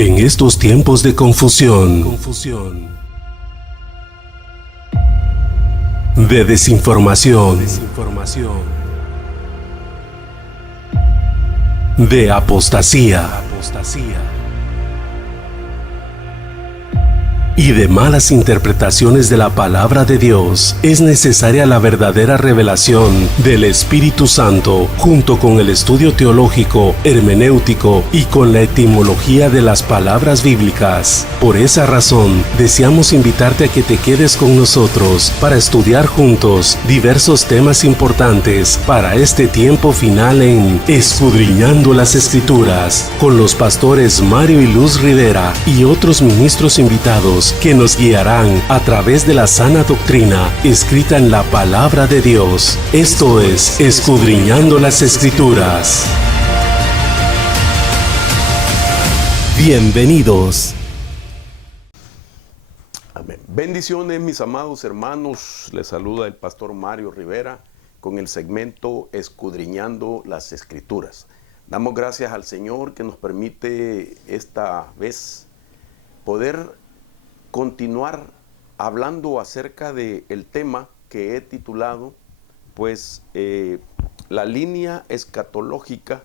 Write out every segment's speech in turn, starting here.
En estos tiempos de confusión, de desinformación, de apostasía y de malas interpretaciones de la palabra de Dios, es necesaria la verdadera revelación del Espíritu Santo, junto con el estudio teológico, hermenéutico y con la etimología de las palabras bíblicas. Por esa razón, deseamos invitarte a que te quedes con nosotros para estudiar juntos diversos temas importantes para este tiempo final en Escudriñando las Escrituras, con los pastores Mario y Luz Rivera y otros ministros invitados que nos guiarán a través de la sana doctrina escrita en la palabra de Dios. Esto es Escudriñando las Escrituras. Bienvenidos. Amén. Bendiciones, mis amados hermanos. Les saluda el pastor Mario Rivera con el segmento Escudriñando las Escrituras. Damos gracias al Señor que nos permite esta vez poder continuar hablando acerca del tema que he titulado, pues, la línea escatológica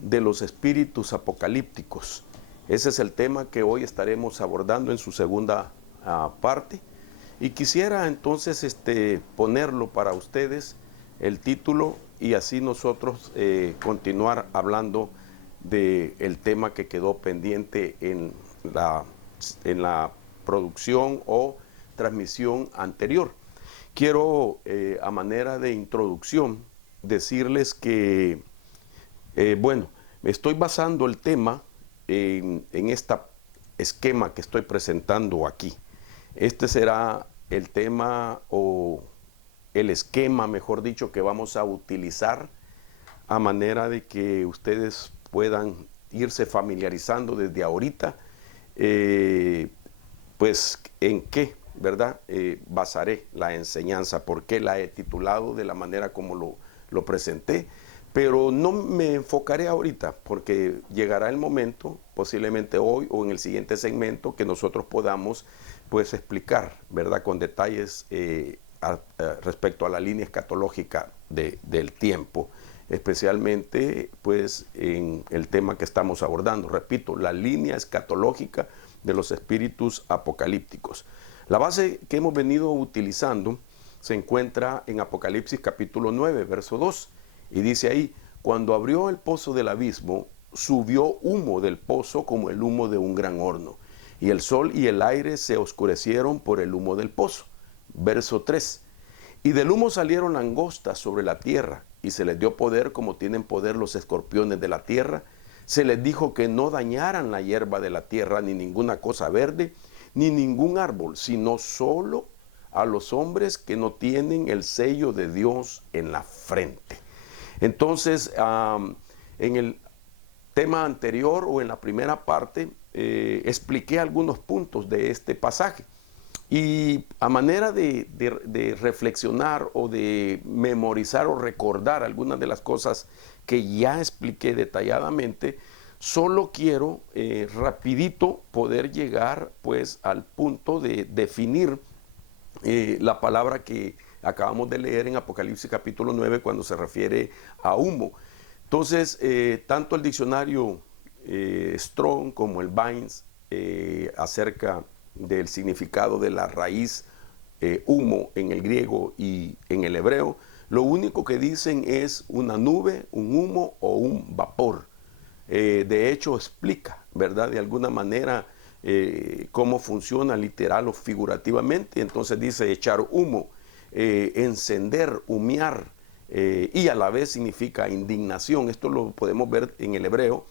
de los espíritus apocalípticos. Ese es el tema que hoy estaremos abordando en su segunda parte. Y quisiera entonces ponerlo para ustedes, el título, y así nosotros continuar hablando del tema que quedó pendiente en la producción o transmisión anterior. Quiero, a manera de introducción, decirles que, bueno, me estoy basando el tema en este esquema que estoy presentando aquí. Este será el tema o el esquema, mejor dicho, que vamos a utilizar a manera de que ustedes puedan irse familiarizando desde ahorita, pues en qué, ¿verdad? Basaré la enseñanza, por qué la he titulado de la manera como lo presenté, pero no me enfocaré ahorita, porque llegará el momento, posiblemente hoy o en el siguiente segmento, que nosotros podamos, pues, explicar, ¿verdad? Con detalles respecto a la línea escatológica del tiempo, especialmente, pues, en el tema que estamos abordando. Repito, la línea escatológica de los espíritus apocalípticos. La base que hemos venido utilizando se encuentra en Apocalipsis capítulo 9, verso 2, y dice ahí: cuando abrió el pozo del abismo, subió humo del pozo como el humo de un gran horno, y el sol y el aire se oscurecieron por el humo del pozo. Verso 3, y del humo salieron langostas sobre la tierra, y se les dio poder como tienen poder los escorpiones de la tierra. Se les dijo que no dañaran la hierba de la tierra, ni ninguna cosa verde, ni ningún árbol, sino solo a los hombres que no tienen el sello de Dios en la frente. Entonces, en el tema anterior o en la primera parte, expliqué algunos puntos de este pasaje. Y a manera de reflexionar o de memorizar o recordar algunas de las cosas que ya expliqué detalladamente, solo quiero rapidito poder llegar, pues, al punto de definir la palabra que acabamos de leer en Apocalipsis capítulo 9 cuando se refiere a humo. Entonces, tanto el diccionario Strong como el Vines acerca del significado de la raíz humo en el griego y en el hebreo, lo único que dicen es una nube, un humo o un vapor. De hecho, explica, ¿verdad?, de alguna manera cómo funciona literal o figurativamente. Entonces dice echar humo, encender, humear, y a la vez significa indignación. Esto lo podemos ver en el hebreo.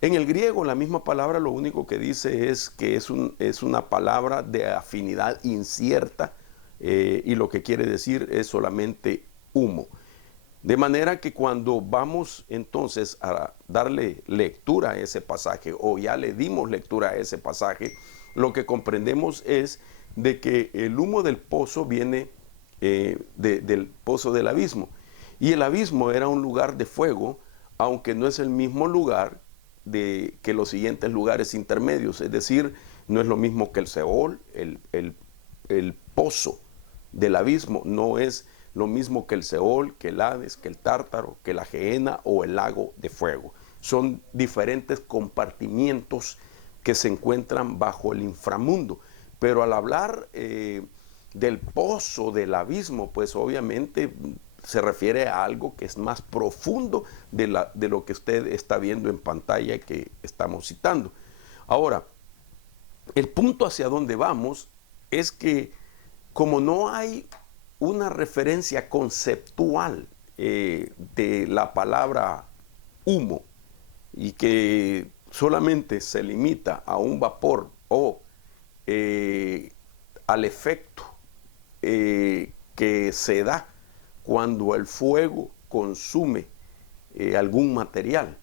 En el griego, la misma palabra lo único que dice es que es una palabra de afinidad incierta, y lo que quiere decir es solamente humo. De manera que cuando vamos entonces a darle lectura a ese pasaje, o ya le dimos lectura a ese pasaje, lo que comprendemos es de que el humo del pozo viene del pozo del abismo. Y el abismo era un lugar de fuego, aunque no es el mismo lugar que los siguientes lugares intermedios, es decir, no es lo mismo que el Seol, el pozo del abismo, no es lo mismo que el Seol, que el Hades, que el Tártaro, que la Gehenna o el lago de fuego. Son diferentes compartimientos que se encuentran bajo el inframundo. Pero al hablar del pozo del abismo, pues obviamente se refiere a algo que es más profundo de lo que usted está viendo en pantalla y que estamos citando. Ahora, el punto hacia donde vamos es que como no hay una referencia conceptual de la palabra humo y que solamente se limita a un vapor o al efecto que se da cuando el fuego consume algún material.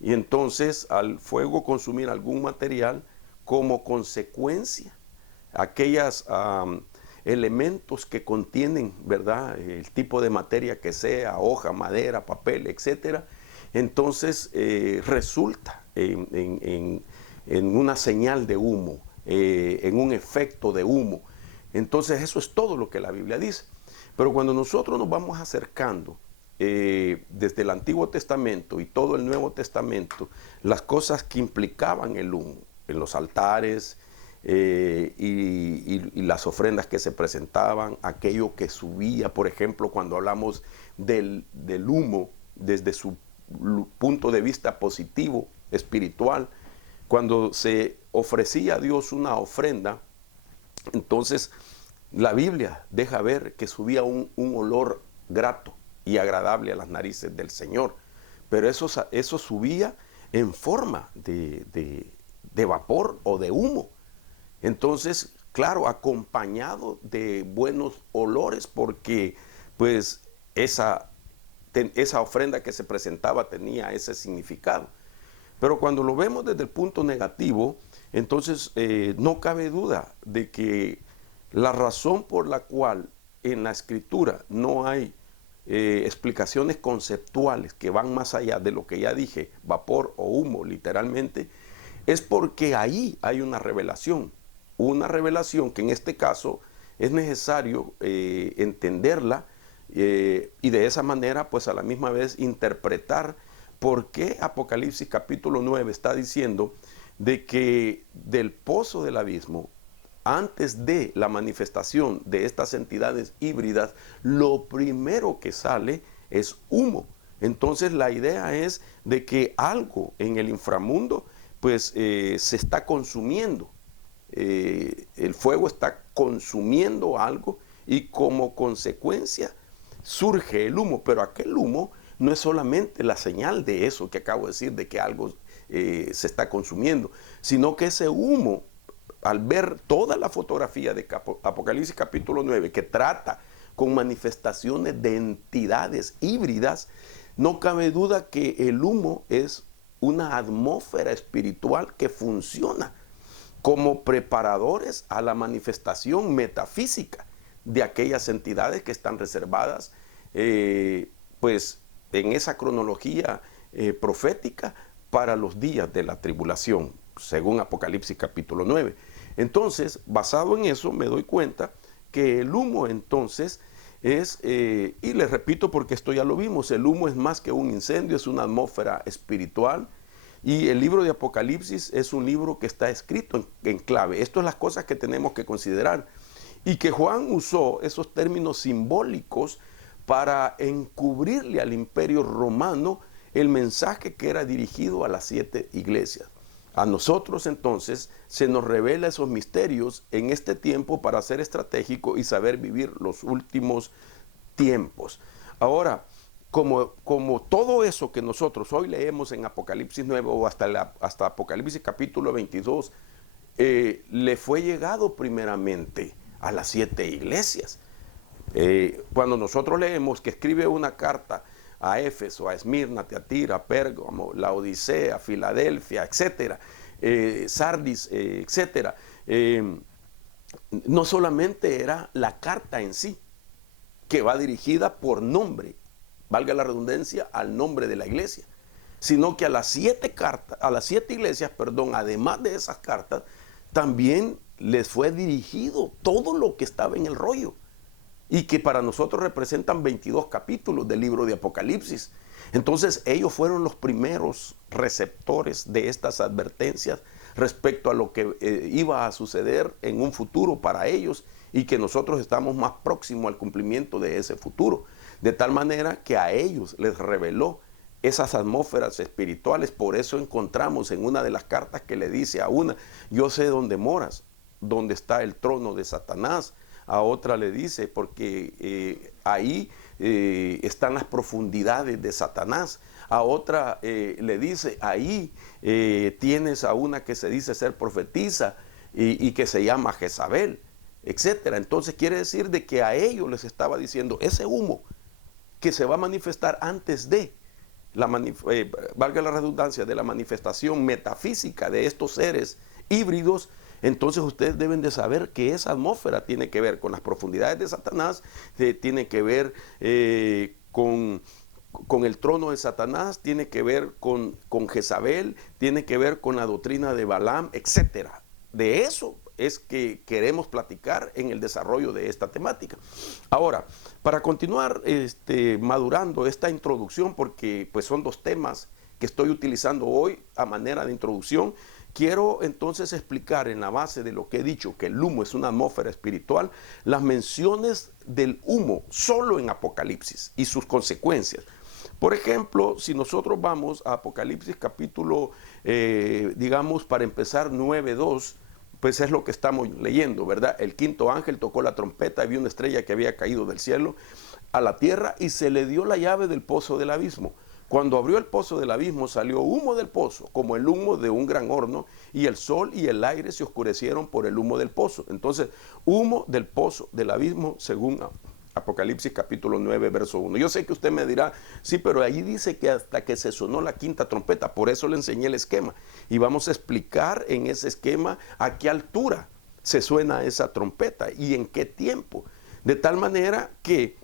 Y entonces al fuego consumir algún material, como consecuencia, aquellos elementos que contienen, ¿verdad?, el tipo de materia que sea, hoja, madera, papel, etcétera, entonces resulta en una señal de humo, en un efecto de humo. Entonces eso es todo lo que la Biblia dice. Pero cuando nosotros nos vamos acercando desde el Antiguo Testamento y todo el Nuevo Testamento, las cosas que implicaban el humo en los altares y las ofrendas que se presentaban, aquello que subía, por ejemplo, cuando hablamos del humo desde su punto de vista positivo, espiritual, cuando se ofrecía a Dios una ofrenda, entonces la Biblia deja ver que subía un olor grato y agradable a las narices del Señor, pero eso subía en forma de vapor o de humo. Entonces, claro, acompañado de buenos olores, porque pues esa ofrenda que se presentaba tenía ese significado. Pero cuando lo vemos desde el punto negativo, entonces no cabe duda de que la razón por la cual en la Escritura no hay explicaciones conceptuales que van más allá de lo que ya dije, vapor o humo literalmente, es porque ahí hay una revelación que en este caso es necesario entenderla y de esa manera pues a la misma vez interpretar por qué Apocalipsis capítulo 9 está diciendo de que del pozo del abismo, antes de la manifestación de estas entidades híbridas, lo primero que sale es humo. Entonces la idea es de que algo en el inframundo pues se está consumiendo. El fuego está consumiendo algo y como consecuencia surge el humo, pero aquel humo no es solamente la señal de eso que acabo de decir, de que algo se está consumiendo, sino que ese humo, al ver toda la fotografía de Apocalipsis capítulo 9, que trata con manifestaciones de entidades híbridas, no cabe duda que el humo es una atmósfera espiritual que funciona como preparadores a la manifestación metafísica de aquellas entidades que están reservadas pues en esa cronología profética para los días de la tribulación, según Apocalipsis capítulo 9. Entonces, basado en eso, me doy cuenta que el humo entonces es, y les repito porque esto ya lo vimos, el humo es más que un incendio, es una atmósfera espiritual. Y el libro de Apocalipsis es un libro que está escrito en clave. Esto es las cosas que tenemos que considerar. Y que Juan usó esos términos simbólicos para encubrirle al imperio romano el mensaje que era dirigido a las 7 iglesias. A nosotros entonces se nos revela esos misterios en este tiempo para ser estratégico y saber vivir los últimos tiempos. Ahora, como todo eso que nosotros hoy leemos en Apocalipsis 9 o hasta Apocalipsis capítulo 22, le fue llegado primeramente a las 7 iglesias. Cuando nosotros leemos que escribe una carta a Éfeso, a Esmirna, Teatira, Pérgamo, Laodicea, Filadelfia, etcétera, Sardis, etcétera, no solamente era la carta en sí, que va dirigida por nombre, valga la redundancia, al nombre de la iglesia, sino que a las 7 iglesias, además de esas cartas, también les fue dirigido todo lo que estaba en el rollo, y que para nosotros representan 22 capítulos del libro de Apocalipsis. Entonces ellos fueron los primeros receptores de estas advertencias respecto a lo que iba a suceder en un futuro para ellos, y que nosotros estamos más próximos al cumplimiento de ese futuro. De tal manera que a ellos les reveló esas atmósferas espirituales. Por eso encontramos en una de las cartas que le dice a una: yo sé dónde moras, dónde está el trono de Satanás. A otra le dice: porque ahí están las profundidades de Satanás. A otra le dice: ahí tienes a una que se dice ser profetisa y que se llama Jezabel, etcétera. Entonces quiere decir de que a ellos les estaba diciendo ese humo que se va a manifestar antes de valga la redundancia, de la manifestación metafísica de estos seres híbridos. Entonces ustedes deben de saber que esa atmósfera tiene que ver con las profundidades de Satanás, tiene que ver con el trono de Satanás, tiene que ver con Jezabel, tiene que ver con la doctrina de Balaam, etcétera. De eso es que queremos platicar en el desarrollo de esta temática. Ahora, para continuar madurando esta introducción, porque pues son dos temas que estoy utilizando hoy a manera de introducción, quiero entonces explicar, en la base de lo que he dicho, que el humo es una atmósfera espiritual, las menciones del humo solo en Apocalipsis y sus consecuencias. Por ejemplo, si nosotros vamos a Apocalipsis capítulo, digamos, para empezar, 9:2, pues es lo que estamos leyendo, ¿verdad? El quinto ángel tocó la trompeta y vio una estrella que había caído del cielo a la tierra, y se le dio la llave del pozo del abismo. Cuando abrió el pozo del abismo, salió humo del pozo, como el humo de un gran horno, y el sol y el aire se oscurecieron por el humo del pozo. Entonces, humo del pozo del abismo, según Apocalipsis capítulo 9, verso 1. Yo sé que usted me dirá: sí, pero ahí dice que hasta que se sonó la quinta trompeta. Por eso le enseñé el esquema, y vamos a explicar en ese esquema a qué altura se suena esa trompeta y en qué tiempo. De tal manera que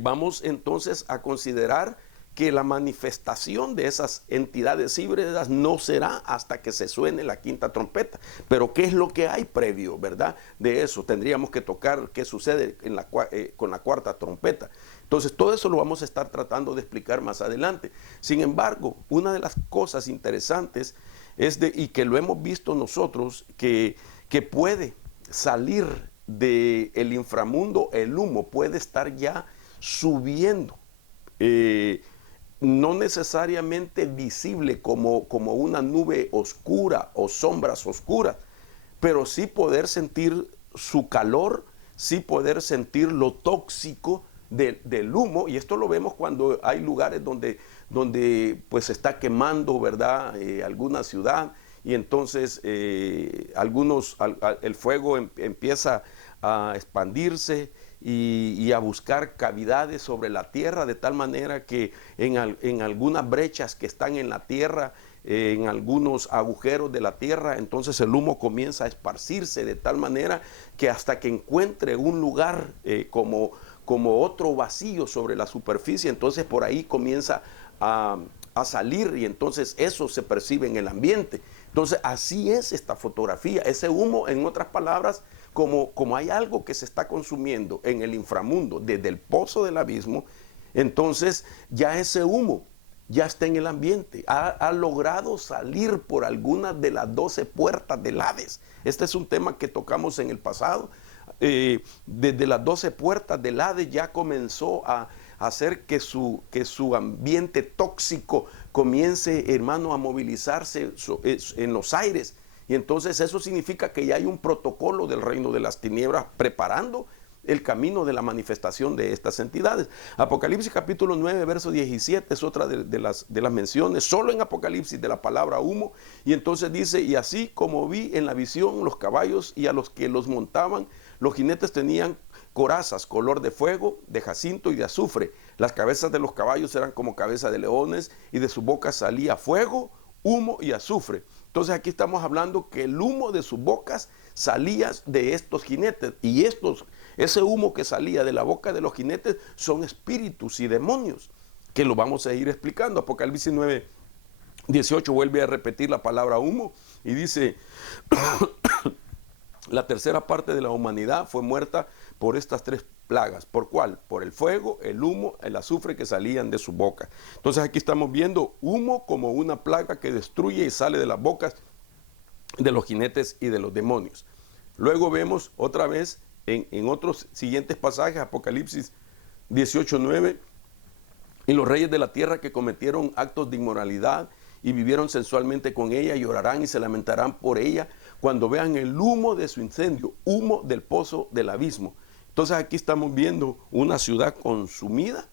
vamos entonces a considerar que la manifestación de esas entidades híbridas no será hasta que se suene la quinta trompeta. Pero ¿qué es lo que hay previo, verdad? De eso tendríamos que tocar qué sucede con la cuarta trompeta. Entonces todo eso lo vamos a estar tratando de explicar más adelante. Sin embargo, una de las cosas interesantes es y que lo hemos visto nosotros, que puede salir del inframundo, el humo puede estar ya subiendo, no necesariamente visible como una nube oscura o sombras oscuras, pero sí poder sentir su calor, sí poder sentir lo tóxico del humo. Y esto lo vemos cuando hay lugares donde pues se está quemando, ¿verdad? Alguna ciudad, y entonces el fuego empieza a expandirse y a buscar cavidades sobre la tierra, de tal manera que en algunas brechas que están en la tierra, en algunos agujeros de la tierra, entonces el humo comienza a esparcirse de tal manera que hasta que encuentre un lugar como otro vacío sobre la superficie, entonces por ahí comienza a salir, y entonces eso se percibe en el ambiente. Entonces así es esta fotografía. Ese humo, en otras palabras, como hay algo que se está consumiendo en el inframundo desde el pozo del abismo, entonces ya ese humo ya está en el ambiente, ha logrado salir por algunas de las 12 puertas del Hades. Este es un tema que tocamos en el pasado. Desde las 12 puertas del Hades ya comenzó a hacer que su ambiente tóxico comience, hermano, a movilizarse en los aires. Y entonces eso significa que ya hay un protocolo del reino de las tinieblas preparando el camino de la manifestación de estas entidades. Apocalipsis capítulo 9, verso 17 es otra de las menciones, solo en Apocalipsis, de la palabra humo. Y entonces dice: y así como vi en la visión los caballos y a los que los montaban, los jinetes tenían corazas color de fuego, de jacinto y de azufre. Las cabezas de los caballos eran como cabezas de leones, y de su boca salía fuego, humo y azufre. Entonces aquí estamos hablando que el humo de sus bocas salía de estos jinetes, y ese humo que salía de la boca de los jinetes son espíritus y demonios. que lo vamos a ir explicando. Apocalipsis 9, 18 vuelve a repetir la palabra humo y dice, la tercera parte de la humanidad fue muerta por estas tres plagas. ¿Por cuál? Por el fuego, el humo, el azufre que salían de su boca. Entonces aquí estamos viendo humo como una plaga que destruye y sale de las bocas de los jinetes y de los demonios. Luego vemos otra vez en otros siguientes pasajes, Apocalipsis 18:9, y los reyes de la tierra que cometieron actos de inmoralidad y vivieron sensualmente con ella, llorarán y se lamentarán por ella cuando vean el humo de su incendio, humo del pozo del abismo. Entonces aquí estamos viendo una ciudad consumida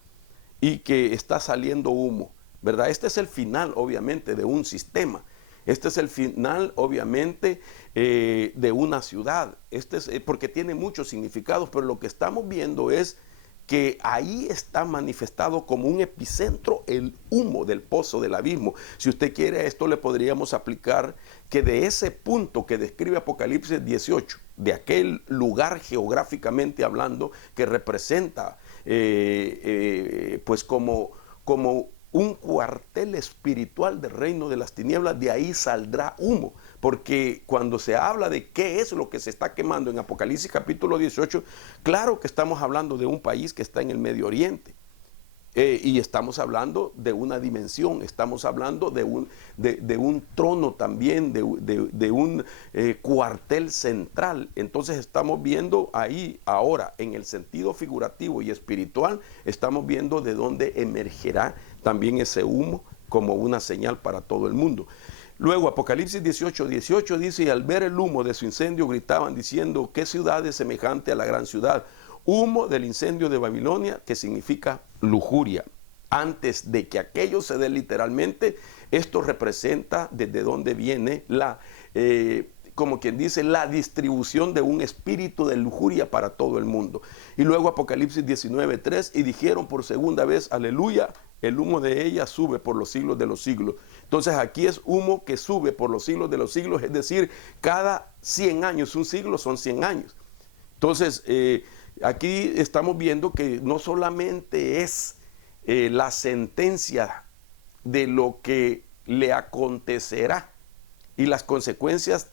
y que está saliendo humo, ¿verdad? Este es el final, obviamente, de un sistema. Este es el final, obviamente, de una ciudad. Porque tiene muchos significados, pero lo que estamos viendo es que ahí está manifestado como un epicentro el humo del pozo del abismo. Si usted quiere, a esto le podríamos aplicar que de ese punto que describe Apocalipsis 18, de aquel lugar geográficamente hablando que representa pues como un cuartel espiritual del reino de las tinieblas, de ahí saldrá humo. Porque cuando se habla de qué es lo que se está quemando en Apocalipsis capítulo 18, claro que estamos hablando de un país que está en el Medio Oriente. Y estamos hablando de una dimensión, estamos hablando de un trono también, de un cuartel central. Entonces estamos viendo ahí ahora, en el sentido figurativo y espiritual, estamos viendo de dónde emergerá también ese humo como una señal para todo el mundo. Luego Apocalipsis 18, 18 dice, y al ver el humo de su incendio gritaban diciendo, ¿qué ciudad es semejante a la gran ciudad? Humo del incendio de Babilonia, que significa lujuria. Antes de que aquello se dé literalmente, esto representa desde dónde viene como quien dice, la distribución de un espíritu de lujuria para todo el mundo. Y luego Apocalipsis 19, 3, y dijeron por segunda vez, aleluya, el humo de ella sube por los siglos de los siglos. Entonces aquí es humo que sube por los siglos de los siglos, es decir, cada 100 años, un siglo son 100 años. Entonces, aquí estamos viendo que no solamente es la sentencia de lo que le acontecerá y las consecuencias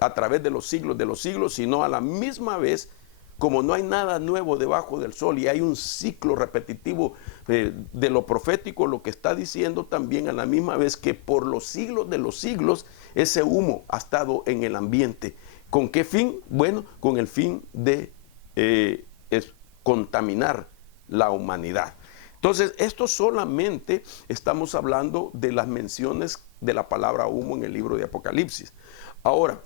a través de los siglos, sino a la misma vez, como no hay nada nuevo debajo del sol y hay un ciclo repetitivo de lo profético, lo que está diciendo también a la misma vez que por los siglos de los siglos ese humo ha estado en el ambiente. ¿Con qué fin? Bueno, con el fin de contaminar la humanidad. Entonces, esto solamente estamos hablando de las menciones de la palabra humo en el libro de Apocalipsis. Ahora,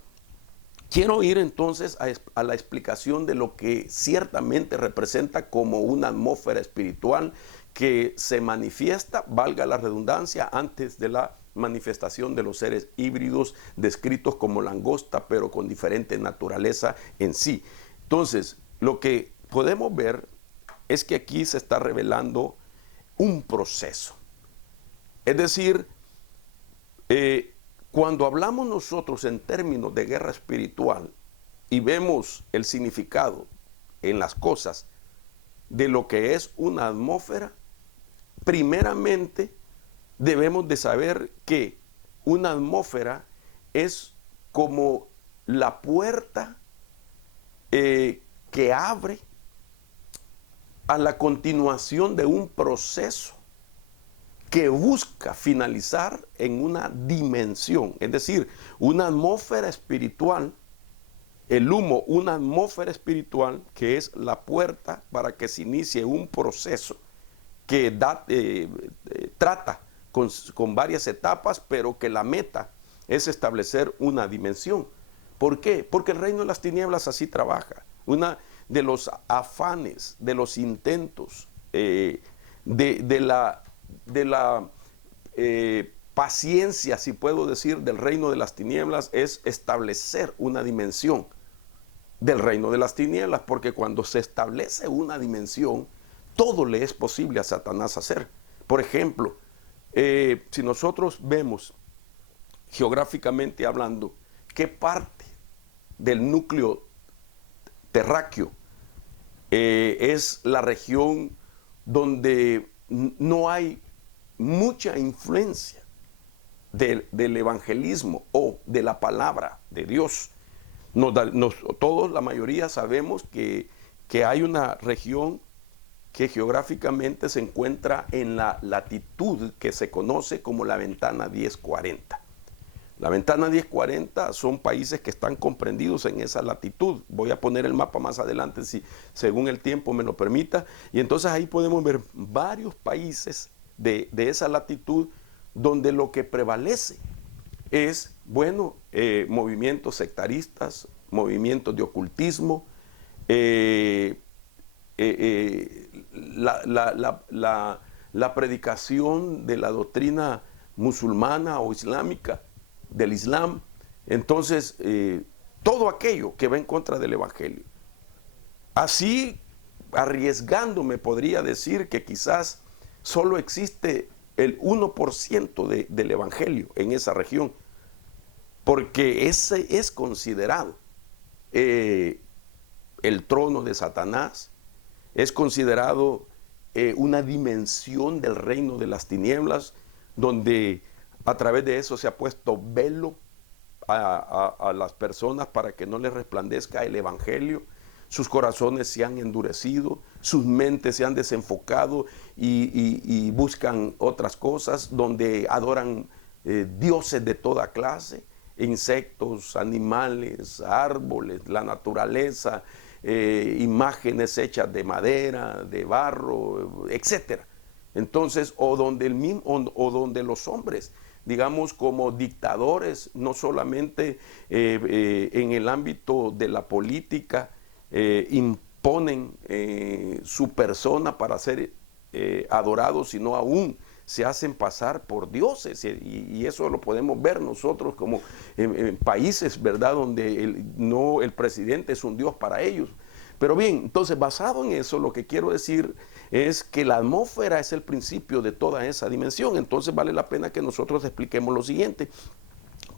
quiero ir entonces a la explicación de lo que ciertamente representa como una atmósfera espiritual que se manifiesta, valga la redundancia, antes de la manifestación de los seres híbridos descritos como langosta, pero con diferente naturaleza en sí. Entonces, lo que podemos ver es que aquí se está revelando un proceso. Es decir, cuando hablamos nosotros en términos de guerra espiritual y vemos el significado en las cosas de lo que es una atmósfera, primeramente debemos de saber que una atmósfera es como la puerta que abre a la continuación de un proceso que busca finalizar en una dimensión, es decir, una atmósfera espiritual, el humo, una atmósfera espiritual que es la puerta para que se inicie un proceso que trata con varias etapas, pero que la meta es establecer una dimensión. ¿Por qué? Porque el reino de las tinieblas así trabaja. Una de los afanes, de los intentos, de la paciencia, si puedo decir, del reino de las tinieblas es establecer una dimensión del reino de las tinieblas, porque cuando se establece una dimensión, todo le es posible a Satanás hacer. Por ejemplo, si nosotros vemos geográficamente hablando qué parte del núcleo terráqueo es la región donde no hay mucha influencia del evangelismo o de la palabra de Dios. Todos, la mayoría, sabemos que hay una región que geográficamente se encuentra en la latitud que se conoce como la ventana 1040. La ventana 1040 son países que están comprendidos en esa latitud. Voy a poner el mapa más adelante, si según el tiempo me lo permita. Y entonces ahí podemos ver varios países de esa latitud donde lo que prevalece es, bueno, movimientos sectaristas, movimientos de ocultismo, la predicación de la doctrina musulmana o islámica, del Islam. Entonces, todo aquello que va en contra del Evangelio. Así, arriesgándome, podría decir que quizás solo existe el 1% del Evangelio en esa región, porque ese es considerado el trono de Satanás, es considerado una dimensión del reino de las tinieblas, donde a través de eso se ha puesto velo a las personas para que no les resplandezca el Evangelio. Sus corazones se han endurecido, sus mentes se han desenfocado y buscan otras cosas, donde adoran dioses de toda clase, insectos, animales, árboles, la naturaleza, imágenes hechas de madera, de barro, etcétera. Entonces, o donde los hombres, digamos, como dictadores, no solamente en el ámbito de la política, imponen su persona para ser adorados, sino aún se hacen pasar por dioses, y eso lo podemos ver nosotros como en países, ¿verdad?, donde el presidente es un dios para ellos. Pero bien, entonces, basado en eso, lo que quiero decir es que la atmósfera es el principio de toda esa dimensión. Entonces vale la pena que nosotros expliquemos lo siguiente.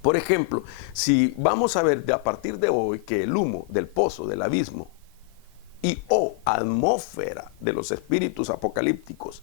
Por ejemplo, si vamos a ver a partir de hoy que el humo del pozo, del abismo y o atmósfera de los espíritus apocalípticos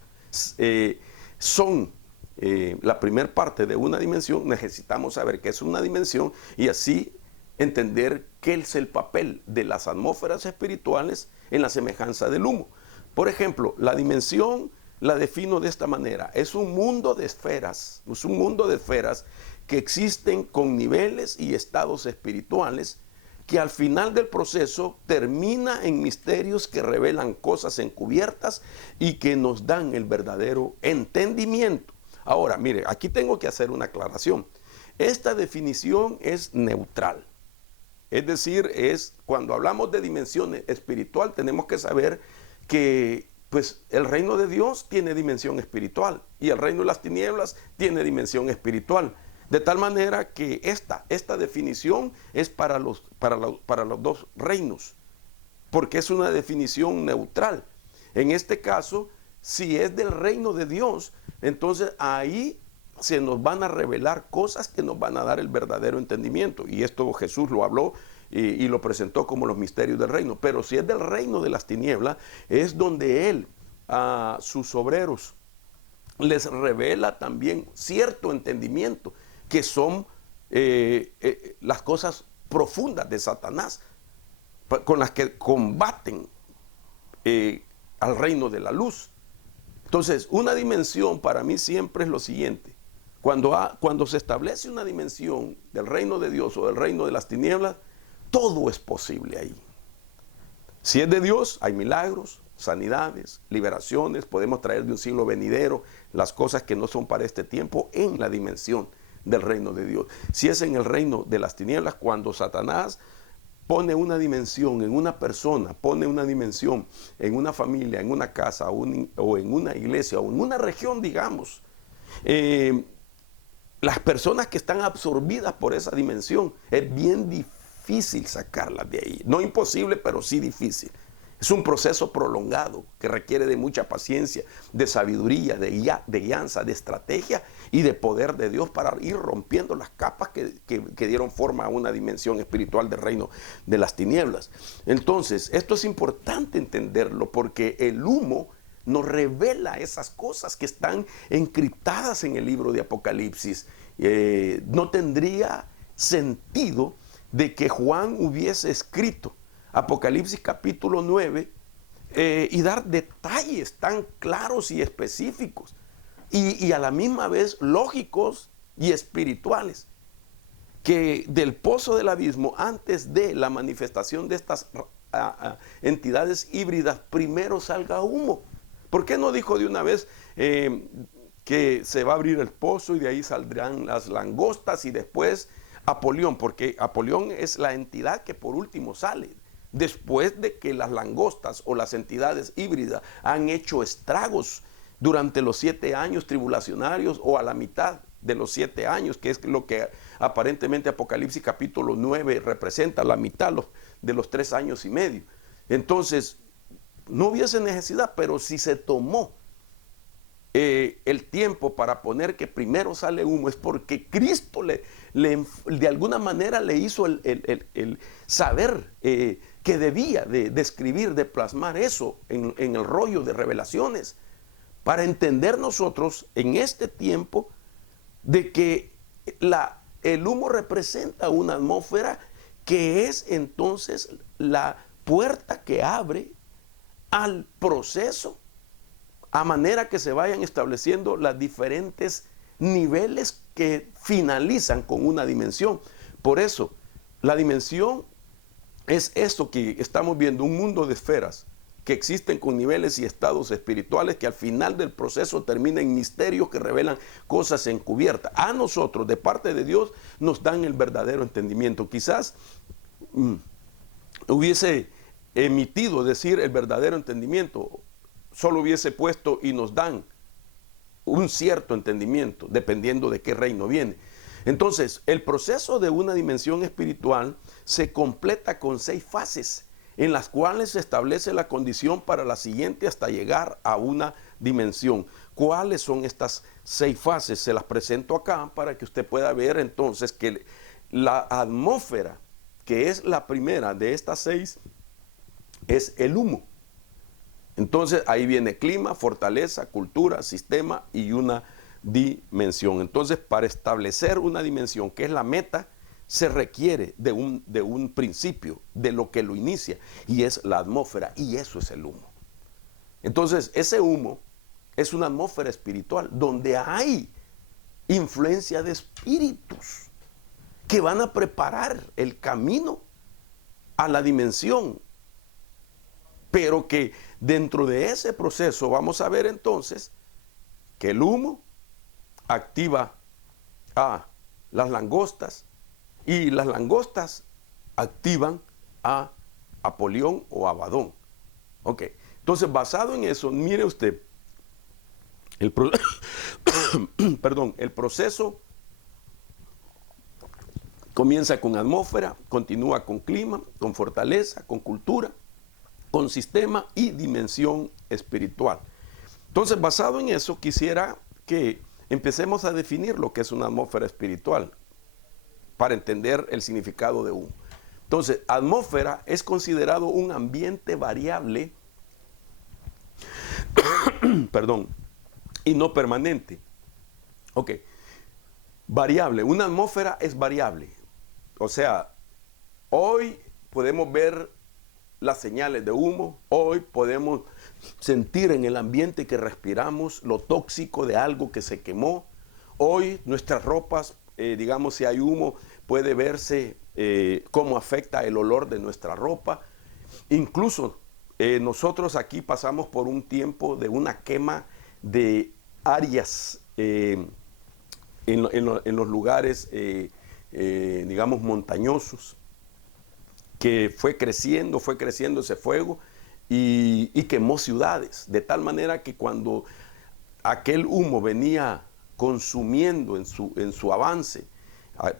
son la primer parte de una dimensión, necesitamos saber qué es una dimensión y así entender qué es el papel de las atmósferas espirituales en la semejanza del humo. Por ejemplo, la dimensión la defino de esta manera: es un mundo de esferas, es un mundo de esferas que existen con niveles y estados espirituales, que al final del proceso termina en misterios que revelan cosas encubiertas y que nos dan el verdadero entendimiento. Ahora, mire, aquí tengo que hacer una aclaración. Esta definición es neutral. Es decir, cuando hablamos de dimensión espiritual, tenemos que saber que pues el reino de Dios tiene dimensión espiritual y el reino de las tinieblas tiene dimensión espiritual. De tal manera que esta definición es para los dos reinos, porque es una definición neutral. En este caso, si es del reino de Dios, entonces ahí se nos van a revelar cosas que nos van a dar el verdadero entendimiento. Y esto Jesús lo habló y lo presentó como los misterios del reino. Pero si es del reino de las tinieblas, es donde Él a sus obreros les revela también cierto entendimiento, que son las cosas profundas de Satanás, con las que combaten al reino de la luz. Entonces, una dimensión para mí siempre es lo siguiente: cuando se establece una dimensión del reino de Dios o del reino de las tinieblas, todo es posible ahí. Si es de Dios, hay milagros, sanidades, liberaciones, podemos traer de un siglo venidero las cosas que no son para este tiempo en la dimensión del reino de Dios. Si es en el reino de las tinieblas, cuando Satanás pone una dimensión en una persona, pone una dimensión en una familia, en una casa o en una iglesia o en una región, digamos, las personas que están absorbidas por esa dimensión, es bien difícil sacarlas de ahí. No imposible, pero sí difícil. Es un proceso prolongado que requiere de mucha paciencia, de sabiduría, de guianza, de estrategia y de poder de Dios para ir rompiendo las capas que dieron forma a una dimensión espiritual del reino de las tinieblas. Entonces, esto es importante entenderlo, porque el humo nos revela esas cosas que están encriptadas en el libro de Apocalipsis. No tendría sentido de que Juan hubiese escrito Apocalipsis capítulo 9 y dar detalles tan claros y específicos y a la misma vez lógicos y espirituales, que del pozo del abismo, antes de la manifestación de estas entidades híbridas, primero salga humo. ¿Por qué no dijo de una vez que se va a abrir el pozo y de ahí saldrán las langostas y después Apolión? Porque Apolión es la entidad que por último sale, después de que las langostas o las entidades híbridas han hecho estragos durante los 7 años tribulacionarios o a la mitad de los 7 años, que es lo que aparentemente Apocalipsis capítulo 9 representa, la mitad de los 3 años y medio. Entonces, no hubiese necesidad, pero si se tomó el tiempo para poner que primero sale humo, es porque Cristo de alguna manera le hizo el saber que debía de escribir, de plasmar eso en el rollo de revelaciones, para entender nosotros en este tiempo de que el humo representa una atmósfera que es entonces la puerta que abre al proceso, a manera que se vayan estableciendo los diferentes niveles que finalizan con una dimensión. Por eso, la dimensión es esto que estamos viendo, un mundo de esferas que existen con niveles y estados espirituales que al final del proceso terminan en misterios que revelan cosas encubiertas. A nosotros, de parte de Dios, nos dan el verdadero entendimiento. Quizás hubiese emitido decir el verdadero entendimiento, solo hubiese puesto y nos dan un cierto entendimiento, dependiendo de qué reino viene. Entonces, el proceso de una dimensión espiritual se completa con 6 fases, en las cuales se establece la condición para la siguiente hasta llegar a una dimensión. ¿Cuáles son estas 6 fases? Se las presento acá para que usted pueda ver entonces que la atmósfera, que es la primera de estas 6, es el humo. Entonces ahí viene clima, fortaleza, cultura, sistema y una dimensión. Entonces, para establecer una dimensión, que es la meta, se requiere de un principio, de lo que lo inicia, y es la atmósfera, y eso es el humo. Entonces, ese humo es una atmósfera espiritual, donde hay influencia de espíritus que van a preparar el camino a la dimensión, pero que dentro de ese proceso vamos a ver entonces que el humo activa a las langostas, y las langostas activan a Apolión o Abadón. Ok, entonces basado en eso, mire usted, el proceso comienza con atmósfera, continúa con clima, con fortaleza, con cultura, con sistema y dimensión espiritual. Entonces, basado en eso, quisiera que empecemos a definir lo que es una atmósfera espiritual, para entender el significado de humo. Entonces, atmósfera es considerado un ambiente variable, y no permanente. Ok, variable, una atmósfera es variable. O sea, hoy podemos ver las señales de humo, hoy podemos sentir en el ambiente que respiramos lo tóxico de algo que se quemó, hoy nuestras ropas, digamos, si hay humo, puede verse cómo afecta el olor de nuestra ropa. Incluso nosotros aquí pasamos por un tiempo de una quema de áreas en los lugares, digamos, montañosos, que fue creciendo ese fuego y quemó ciudades, de tal manera que cuando aquel humo venía consumiendo en su avance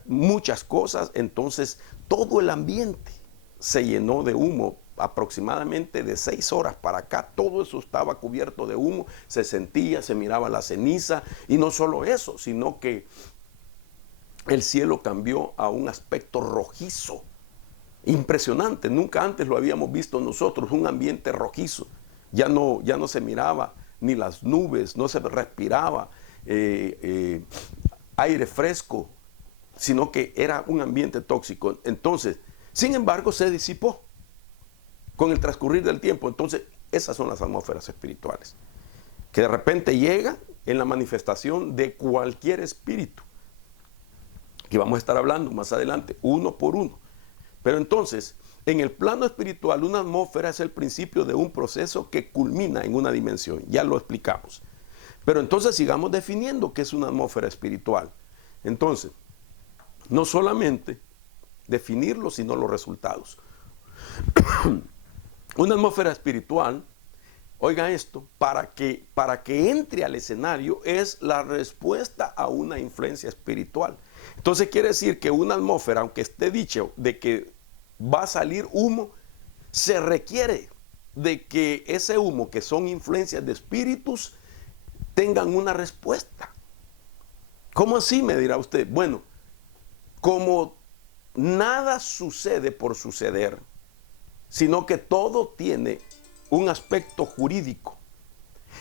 muchas cosas, entonces todo el ambiente se llenó de humo. Aproximadamente de 6 horas para acá, todo eso estaba cubierto de humo, se sentía, se miraba la ceniza, y no solo eso, sino que el cielo cambió a un aspecto rojizo, impresionante. Nunca antes lo habíamos visto nosotros, un ambiente rojizo, Ya no se miraba ni las nubes, no se respiraba aire fresco, sino que era un ambiente tóxico. Entonces, sin embargo, se disipó con el transcurrir del tiempo. Entonces, esas son las atmósferas espirituales, que de repente llegan en la manifestación de cualquier espíritu, que vamos a estar hablando más adelante, uno por uno. Pero entonces, en el plano espiritual, una atmósfera es el principio de un proceso que culmina en una dimensión. Ya lo explicamos. Pero entonces sigamos definiendo qué es una atmósfera espiritual. Entonces, no solamente definirlo, sino los resultados. Una atmósfera espiritual, oiga esto, para que entre al escenario es la respuesta a una influencia espiritual. Entonces quiere decir que una atmósfera, aunque esté dicho de que va a salir humo, se requiere de que ese humo, que son influencias de espíritus, tengan una respuesta. ¿Cómo así? Me dirá usted. Bueno, como nada sucede por suceder, sino que todo tiene un aspecto jurídico.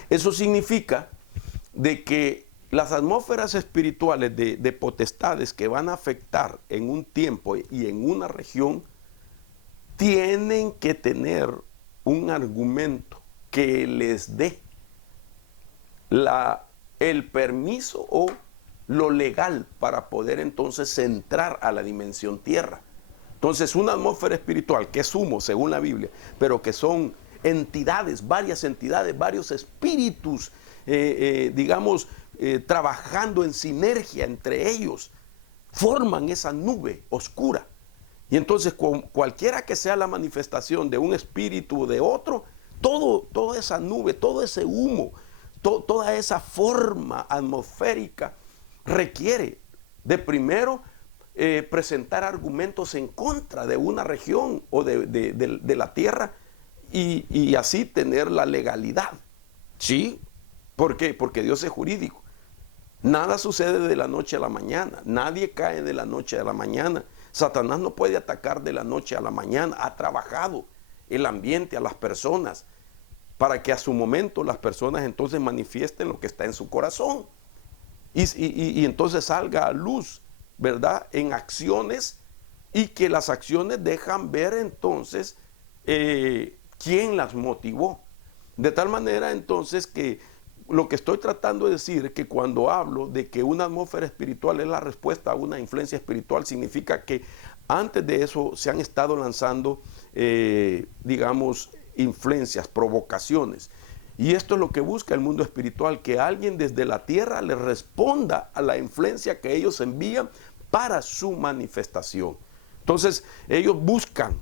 Eso significa de que las atmósferas espirituales de potestades que van a afectar en un tiempo y en una región tienen que tener un argumento que les dé el permiso o lo legal para poder entonces entrar a la dimensión tierra. Entonces, una atmósfera espiritual, que es humo según la Biblia, pero que son entidades, varios espíritus, trabajando en sinergia entre ellos, forman esa nube oscura. Y entonces, cualquiera que sea la manifestación de un espíritu o de otro, toda esa nube, todo ese humo, toda esa forma atmosférica requiere de primero presentar argumentos en contra de una región o de la tierra y así tener la legalidad. ¿Sí? ¿Por qué? Porque Dios es jurídico. Nada sucede de la noche a la mañana. Nadie cae de la noche a la mañana. Satanás no puede atacar de la noche a la mañana. Ha trabajado el ambiente, a las personas, para que a su momento las personas entonces manifiesten lo que está en su corazón. Y entonces salga a luz, ¿verdad?, en acciones, y que las acciones dejan ver entonces quién las motivó. De tal manera entonces que lo que estoy tratando de decir es que cuando hablo de que una atmósfera espiritual es la respuesta a una influencia espiritual, significa que antes de eso se han estado lanzando, influencias, provocaciones. Y esto es lo que busca el mundo espiritual, que alguien desde la tierra le responda a la influencia que ellos envían para su manifestación. Entonces, ellos buscan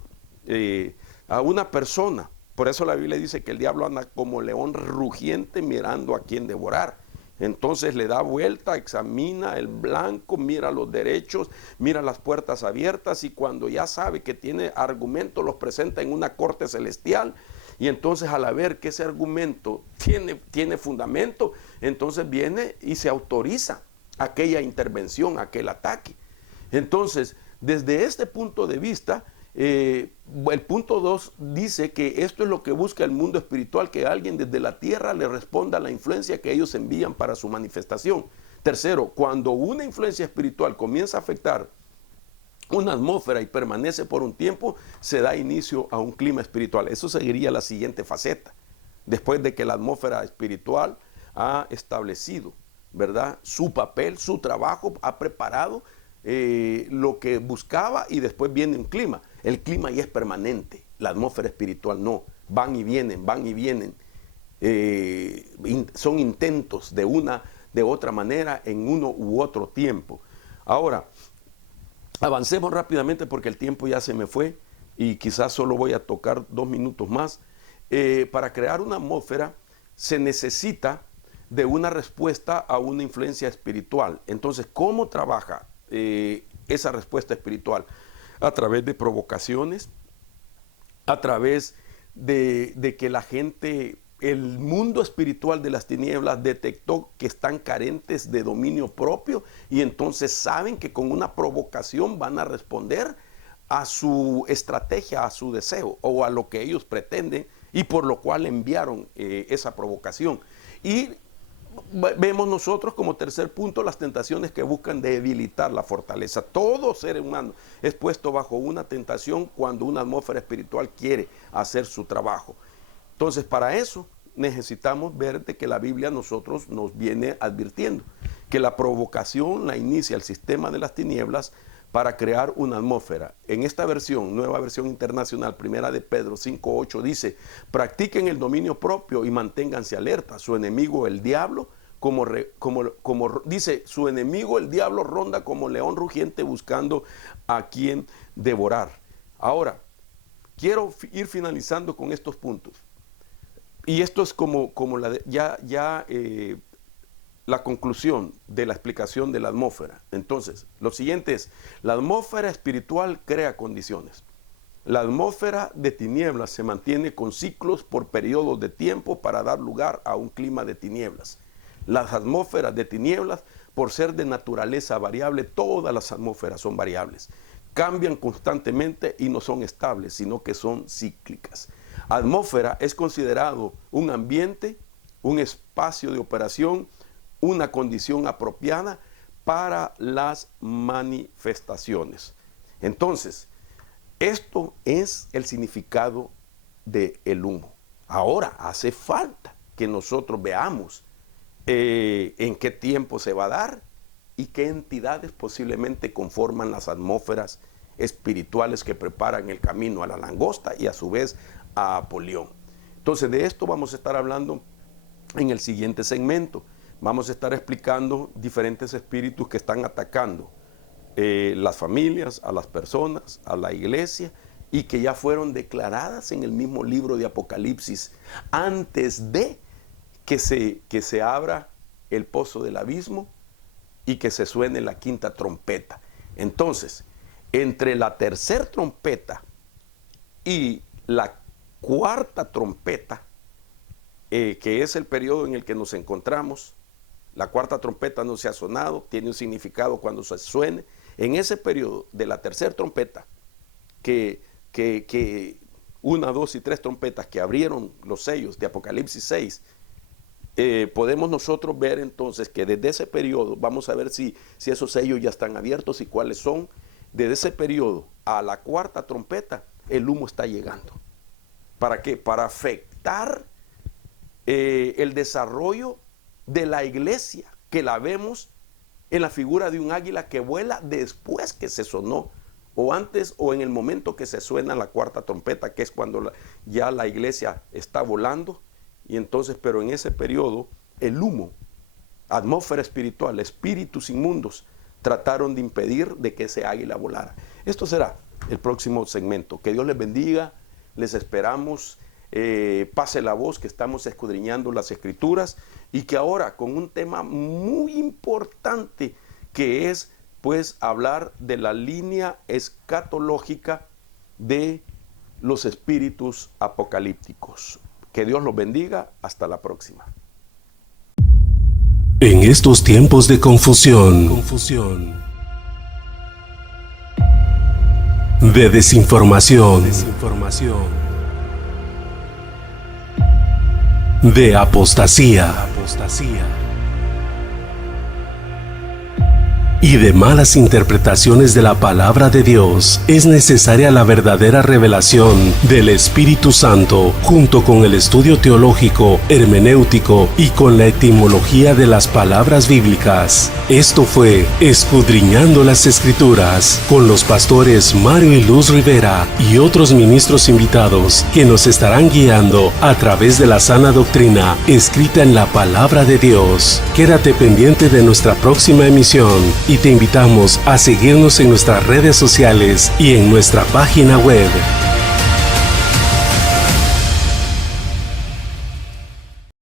a una persona. Por eso la Biblia dice que el diablo anda como león rugiente mirando a quién devorar. Entonces le da vuelta, examina el blanco, mira los derechos, mira las puertas abiertas, y cuando ya sabe que tiene argumentos, los presenta en una corte celestial. Y entonces, al ver que ese argumento tiene fundamento, entonces viene y se autoriza aquella intervención, aquel ataque. Entonces, desde este punto de vista, el punto 2 dice que esto es lo que busca el mundo espiritual, que alguien desde la tierra le responda a la influencia que ellos envían para su manifestación. Tercero, cuando una influencia espiritual comienza a afectar una atmósfera y permanece por un tiempo, se da inicio a un clima espiritual. Eso seguiría la siguiente faceta, después de que la atmósfera espiritual ha establecido, ¿verdad?, su papel, su trabajo, ha preparado lo que buscaba, y después viene un clima. El clima ya es permanente, la atmósfera espiritual no, van y vienen, son intentos de otra manera en uno u otro tiempo. Ahora, avancemos rápidamente porque el tiempo ya se me fue y quizás solo voy a tocar 2 minutos más. Para crear una atmósfera se necesita de una respuesta a una influencia espiritual. Entonces, ¿cómo trabaja esa respuesta espiritual? A través de provocaciones, a través de que la gente, el mundo espiritual de las tinieblas detectó que están carentes de dominio propio, y entonces saben que con una provocación van a responder a su estrategia, a su deseo o a lo que ellos pretenden y por lo cual enviaron esa provocación. Y vemos nosotros como tercer punto las tentaciones que buscan debilitar la fortaleza. Todo ser humano es puesto bajo una tentación cuando una atmósfera espiritual quiere hacer su trabajo. Entonces, para eso necesitamos ver de que la Biblia nosotros nos viene advirtiendo que la provocación la inicia el sistema de las tinieblas para crear una atmósfera. En esta versión, nueva versión internacional, primera de Pedro 5:8, dice: practiquen el dominio propio y manténganse alerta. Su enemigo, el diablo, dice, su enemigo, el diablo, ronda como león rugiente buscando a quien devorar. Ahora, quiero ir finalizando con estos puntos. Y esto es como la conclusión de la explicación de la atmósfera. Entonces, lo siguiente es: la atmósfera espiritual crea condiciones. La atmósfera de tinieblas se mantiene con ciclos por periodos de tiempo para dar lugar a un clima de tinieblas. Las atmósferas de tinieblas, por ser de naturaleza variable, todas las atmósferas son variables. Cambian constantemente y no son estables, sino que son cíclicas. Atmósfera es considerado un ambiente, un espacio de operación, una condición apropiada para las manifestaciones. Entonces, esto es el significado del humo. Ahora, hace falta que nosotros veamos en qué tiempo se va a dar y qué entidades posiblemente conforman las atmósferas espirituales que preparan el camino a la langosta y a su vez a Apolión. Entonces, de esto vamos a estar hablando en el siguiente segmento. Vamos a estar explicando diferentes espíritus que están atacando las familias, a las personas, a la iglesia, y que ya fueron declaradas en el mismo libro de Apocalipsis antes de que se abra el pozo del abismo y que se suene la quinta trompeta. Entonces, entre la tercera trompeta y la cuarta trompeta, que es el periodo en el que nos encontramos, la cuarta trompeta no se ha sonado, tiene un significado cuando se suene. En ese periodo de la tercera trompeta, que 1, 2 y 3 trompetas que abrieron los sellos de Apocalipsis 6, podemos nosotros ver entonces que desde ese periodo, vamos a ver si esos sellos ya están abiertos y cuáles son. Desde ese periodo a la cuarta trompeta, el humo está llegando. ¿Para qué? Para afectar el desarrollo de la iglesia, que la vemos en la figura de un águila que vuela después que se sonó, o antes o en el momento que se suena la cuarta trompeta, que es cuando ya la iglesia está volando. Y entonces, pero en ese periodo, el humo, atmósfera espiritual, espíritus inmundos, trataron de impedir de que ese águila volara. Esto será el próximo segmento. Que Dios les bendiga, les esperamos. Pase la voz que estamos escudriñando las escrituras, y que ahora con un tema muy importante, que es pues hablar de la línea escatológica de los espíritus apocalípticos. Que Dios los bendiga. Hasta la próxima. En estos tiempos de confusión, de desinformación, de apostasía y de malas interpretaciones de la palabra de Dios, es necesaria la verdadera revelación del Espíritu Santo, junto con el estudio teológico, hermenéutico y con la etimología de las palabras bíblicas. Esto fue Escudriñando las Escrituras, con los pastores Mario y Luz Rivera y otros ministros invitados que nos estarán guiando a través de la sana doctrina escrita en la palabra de Dios. Quédate pendiente de nuestra próxima emisión y te invitamos a seguirnos en nuestras redes sociales y en nuestra página web.